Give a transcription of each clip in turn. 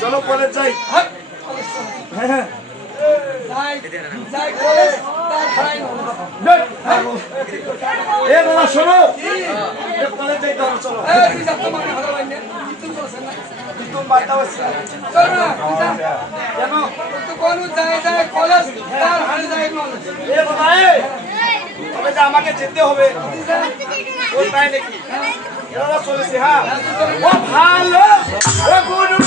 চলো কলেজ যাই। শোনো কলেজ যাই তো চলো। আমাকে যেতে হবে তাই নাকি চলেছে। হ্যাঁ ও ভালো ও গুরু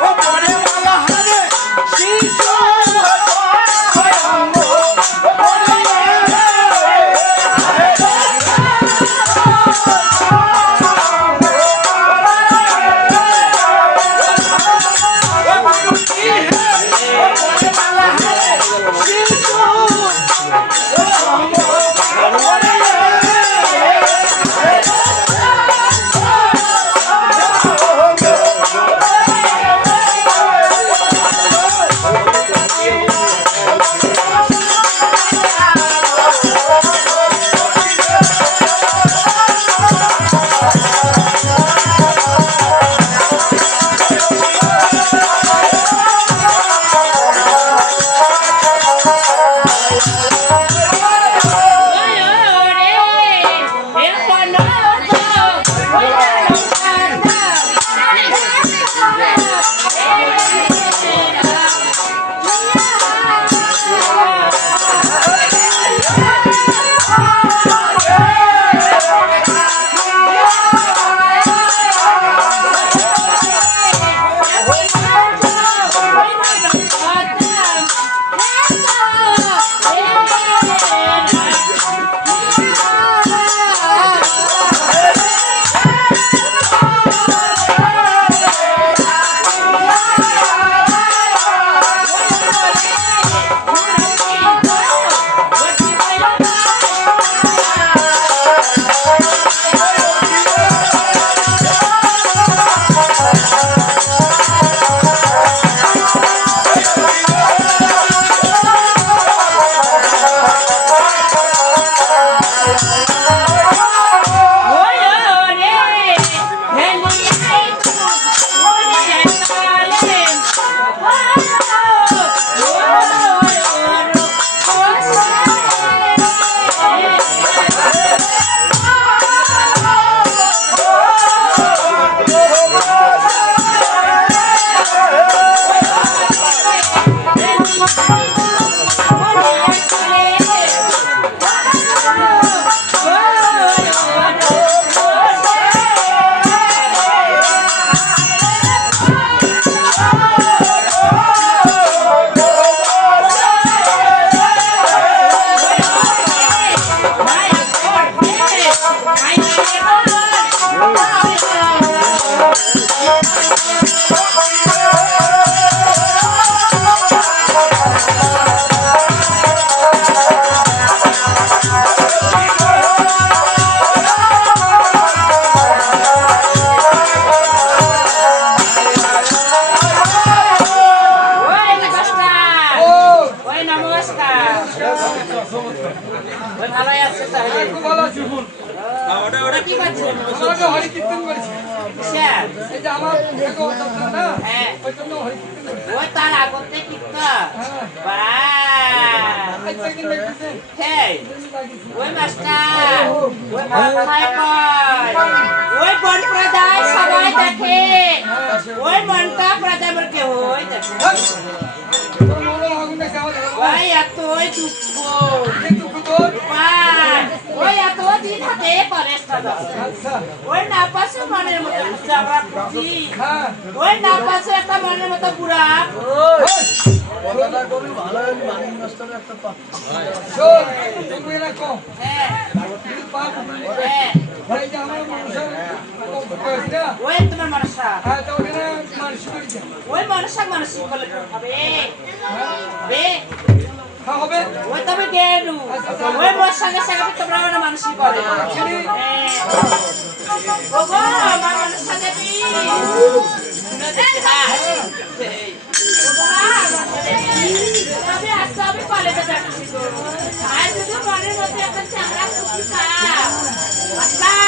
ও পরে ভালো হারে শিশু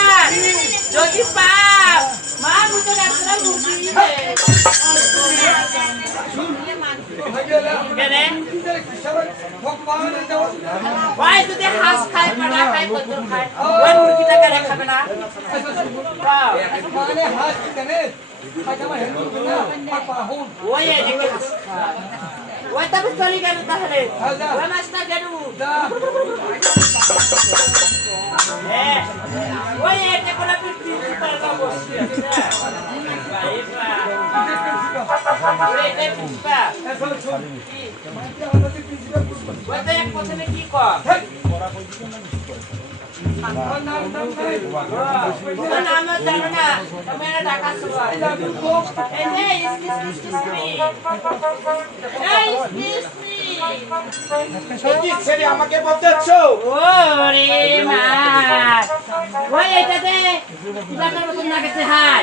I যদি পাও মা মুঝে রাখনা মুখি দে কেনে ভাই যদি হাঁস খায় পাড়া খায় কত খায় ওই মুরগিটা কেন খাবে না মানে হাঁস কেনে ওই এদিকে হাঁস খায় ওই তবে চলে গেল তাহলে ওই মাছটা গেল হ্যাঁ ওই এটা কোন প্রিন্সিপাল না বসে আছে ভাই ভাই এটা প্রিন্সিপাল ওই তো এক কথা কি কর নাম জানো না তুমি এটা ঢাকা সবাই এই এক্সকিউজ মি ছেড়ে আমাকে বলতেছো ওরে মা ওই এটাতে জানার মতন লাগছে হাই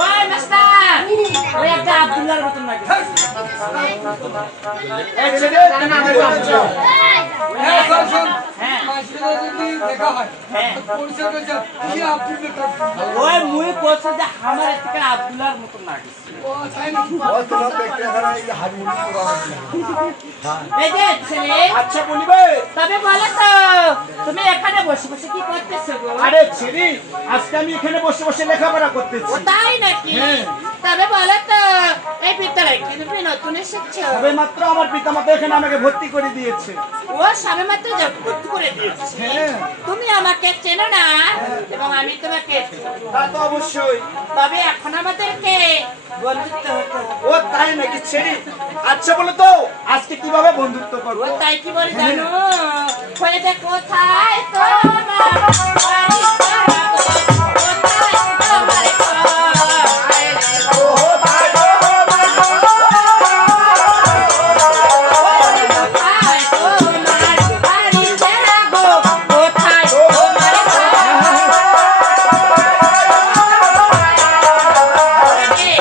ওই মাস্টার ওই একটা আব্দুল্লাহর মতন লাগছে এই ছেড়ে তুমি আমাকে বলতেছো হ্যাঁ শোন হ্যাঁ মাসিরা যদি দেখা হয় হ্যাঁ পরিচয় করছে কি আব্দুল ওই মুই বলছে যে আমার থেকে আব্দুল্লাহর মতন লাগছে ও তাই না এই যে ছেলে আচ্ছা বলিবে তবে বলো তো তুমি এখানে বসে বসে কি করতেছো গো আরে ছেড়ে আজকে আমি এখানে বসে বসে লেখাপড়া করতেছি ও তাই নাকি তবে বলো তো এই বিদ্যালয়ে কি তুমি নতুন এসেছো সবে মাত্র আমার পিতামাতা এখানে আমাকে ভর্তি করে দিয়েছে ও সবে মাত্র ভর্তি করে দিয়েছে হ্যাঁ তুমি আমাকে চেনো না এবং আমি তোমাকে তা তো অবশ্যই তবে এখন আমাদেরকে বন্ধুত্ব হতে হবে ও তাই নাকি ছেড়ে আচ্ছা বলো তো আজকে কিভাবে বন্ধুত্ব করবো ও তাই কি বলে জানো বলে যে কোথায় তোমার বাড়ি করাবো? কোথায় তোমার ঘর? কোথায় তোমার বাড়ি যাবো? কোথায় তোমার ঘর?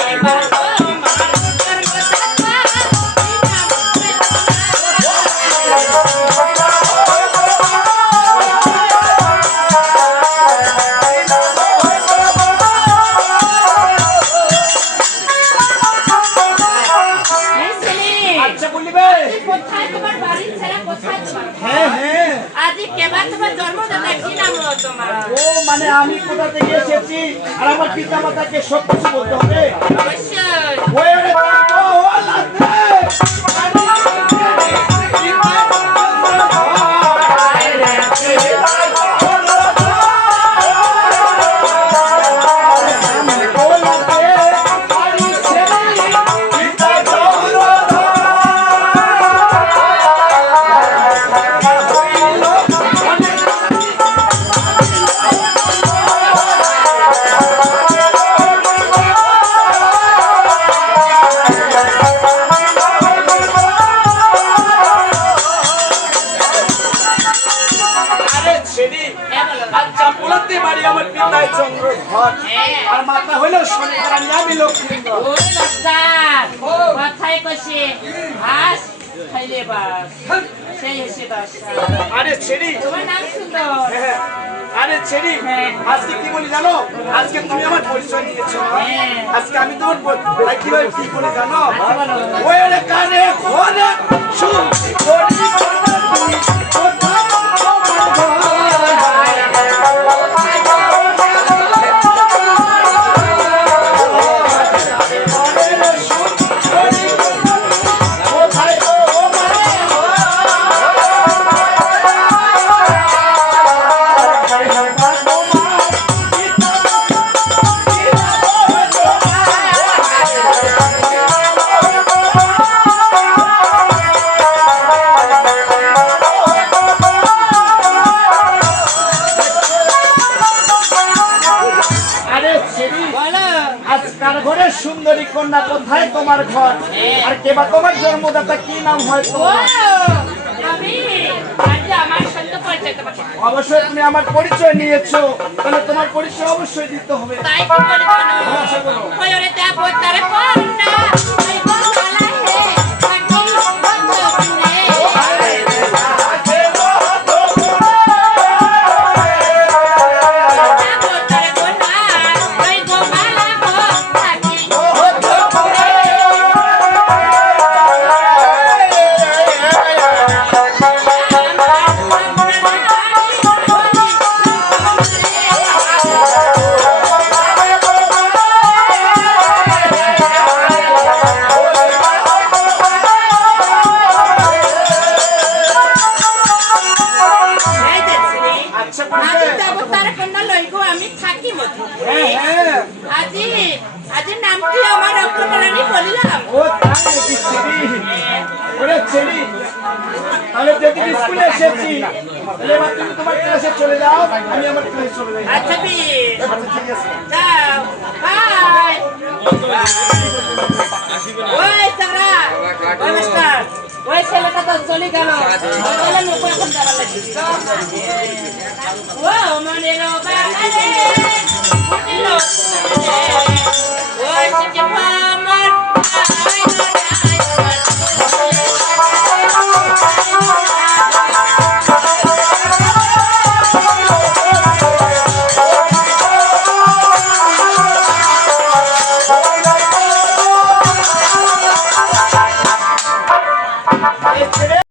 এবার তোমার আচ্ছা বলিবে কোথায় তোমার বাড়ি ছেড়ে কোথায় তোমার ঘর? হ্যাঁ হ্যাঁ আজ কেবা তোমার জন্মদাতা কি নাম হলো তোমার ও মানে আমি কোথা থেকে এসেছি আর আমার পিতামাতাকে সব কিছু বলতে হবে অবশ্যই ওরে তো ওলাতে আচ্ছা বলতে পারি আমার পিতায় চন্দ্র ঘর আর মাতা হইল সোনার আমি লক্ষ্মী ওরে মাস্টার কথায় কষে আস খাইলে বাস সেই এসে বাস আরে ছেড়ি তোমার নাম সুন্দর হ্যাঁ, আরে ছেড়ি হ্যাঁ। আজকে কি বলি জানো আজকে তুমি আমার পরিচয় নিয়েছো হ্যাঁ। আজকে আমি তোমার কিভাবে কি বলি জানো বলো। ওই কানে ঘরে শুনছি বলি কোথায় তোমার ঘর? কোথায় আরে ছেড়ি বলো আজকার ঘরে সুন্দরী কন্যা কোথায় তোমার ঘর আর কেবা তোমার জন্মদাতা কি নাম হয় ও তোমার আমি আজ আমার সঙ্গে পরিচয় তোমাকে অবশ্যই তুমি আমার পরিচয় নিয়েছো তাহলে তোমার পরিচয় অবশ্যই দিতে হবে তাই কি বলে জানো ওরে দেব তারে কন্যা এই বলা হে থাকি বন্ধুরে দেব তারে কন্যা কন্যা লইগো আমি থাকি মধু হ্যাঁ হ্যাঁ আজি আজি নামটি আমার রক্তকরণী বলিলাম ও তাই নাকি ছেড়ি ওরে ছেড়ি তাহলে যেদিন স্কুলে এসেছি তাহলে এবার তুমি তোমার ক্লাসে চলে যাও আমি আমার ক্লাসে চলে যাই আচ্ছা বীর আচ্ছা ঠিক আছে যাও বাই ওই সাগরা ওই মাস্টার ওই ছেলেটা তো চলে গেল বলে লোক এখন যাবার লাগি ও মনের বাগানে ফুটিল ওই সিটি